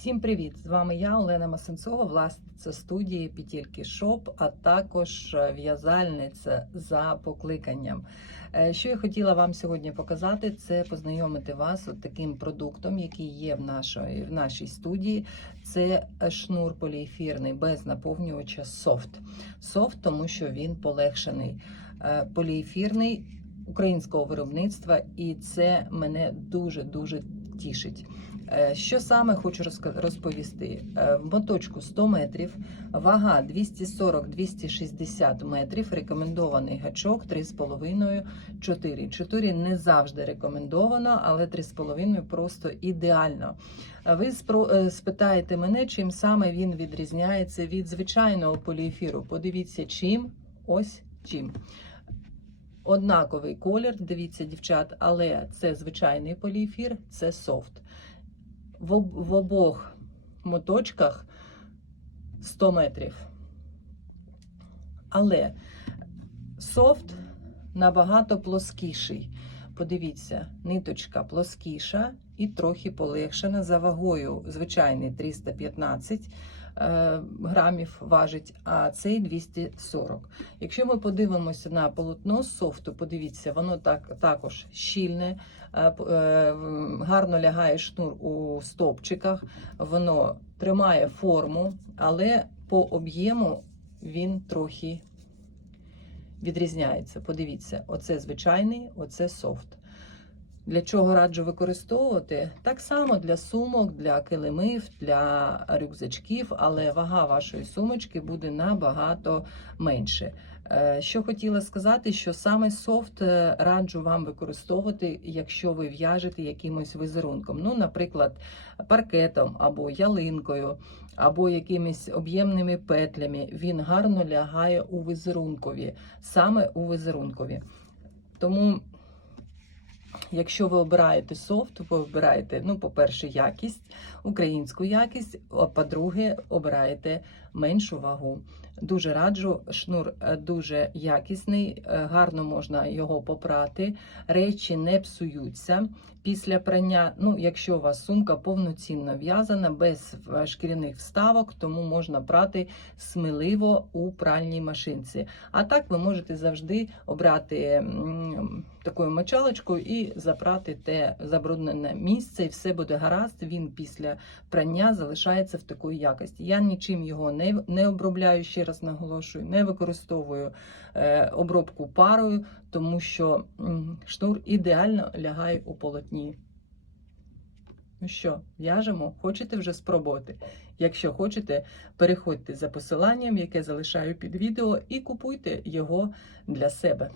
Всім привіт! З вами я, Олена Масенцова, власниця студії Пітільки Шоп, а також е, в'язальниця за покликанням. Е, Що я хотіла вам сьогодні показати, це познайомити вас з таким продуктом, який є в нашій, в нашій студії. Це шнур поліефірний без наповнювача софт. Софт, тому що він полегшений. Е, Поліефірний українського виробництва, і це мене дуже дуже тішить. Е, Що саме хочу розповісти? Е, В моточку 100 метрів, вага 240-260 метрів, рекомендований гачок 3,5-4. 4 не завжди рекомендовано, але 3,5 просто ідеально. Ви е, спитаєте мене, чим саме він відрізняється від звичайного поліефіру. Подивіться, чим, ось чим. Однаковий колір, дивіться, дівчат, але це звичайний поліефір, це софт. В, об- в обох моточках 100 метрів. Але софт набагато плоскіший. Подивіться, ниточка плоскіша і трохи полегшена за вагою. Звичайний 315 е, грамів важить, а цей 240. Якщо ми подивимося на полотно з софту, подивіться, воно так, також щільне, е, е, гарно лягає шнур у стопчиках, воно тримає форму, але по об'єму він трохи відрізняється. Подивіться, оце звичайний, оце софт. Для чого раджу використовувати? Так само для сумок, для килимів, для рюкзачків, але вага вашої сумочки буде набагато менше. Е, Що хотіла сказати, що саме софт е, раджу вам використовувати, якщо ви в'яжете якимось візерунком. Ну, наприклад, паркетом або ялинкою, або якимись об'ємними петлями. Він гарно лягає у візерункові, саме у візерункові. Тому Якщо ви обираєте софт, ви обираєте, ну, по-перше, якість, українську якість, а по-друге, обираєте меншу вагу. Дуже раджу, шнур е, дуже якісний, е, гарно можна його попрати, речі не псуються після прання. Ну, якщо у вас сумка повноцінно в'язана, без е, шкіряних вставок, тому можна прати сміливо у пральній машинці. А так ви можете завжди обрати такою мочалочкою і запрати те забруднене місце, і все буде гаразд. Він після прання залишається в такій якості. Я нічим його не, не обробляю, ще раз наголошую, не використовую е, обробку парою, тому що шнур ідеально лягає у полотні. Ну що, в'яжемо? Хочете вже спробувати? Якщо хочете, переходьте за посиланням, яке залишаю під відео, і купуйте його для себе.